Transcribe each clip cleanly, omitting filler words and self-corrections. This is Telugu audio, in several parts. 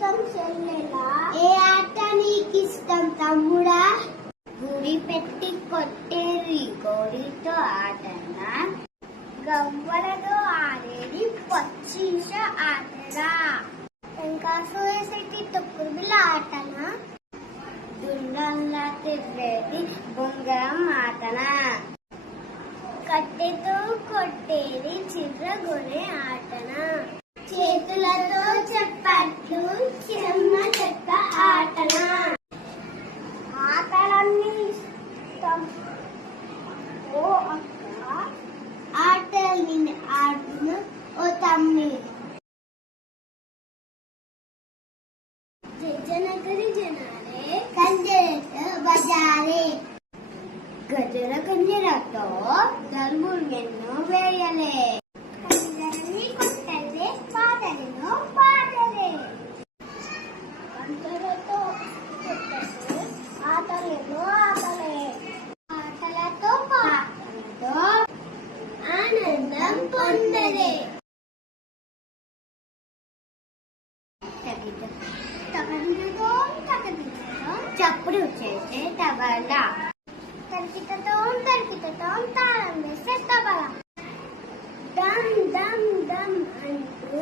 ఇష్టం చెల్లెలా? ఏ ఆట నీకిష్టం తమ్ముడా? గుడి పెట్టి కొట్టేది గోడితో ఆటనా? గవ్వలతో ఆడేది పచ్చీస ఆటరా? టెంకాసు వేసేటి తొక్కుడు బిళ్ళ ఆటనా? దుండంలా తిరిగేది బొంగరం ఆటనా? కట్టెతో కొట్టేది చిర్రగొనే ఆటనా? చేతులతో చెప్పట్లు చెమ్మ చెక్క ఆటనా? ఆటలన్నీ ఇష్టం ఓ అక్క, ఆటలు నిన్ను ఆడును ఓ తమ్మి. జనగరి జనాలే కంజరట బజారే, గజర కంజరతో దర్ములు ఎన్నో వేయలే, కంజరని కొట్టలే పాటలను పాటలే. కంజరతో కొట్టలే ఆటలేమో ఆటలే, ఆటలతో పాటలతో ఆనందం పొందలే. చప్పుడు చేసే తబలా, తరికితతో తాళం వేసే తబలా, డమ్ డమ్ డమ్ అంటూ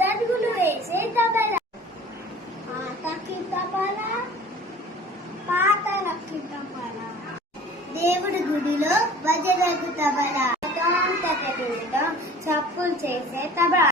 దరుగులు వేసే తబలా. ఆటకి తబలా, పాటలకి తబలా, దేవుడి గుడిలో భజనకు తబలా, చప్పులు చేసే తబలా.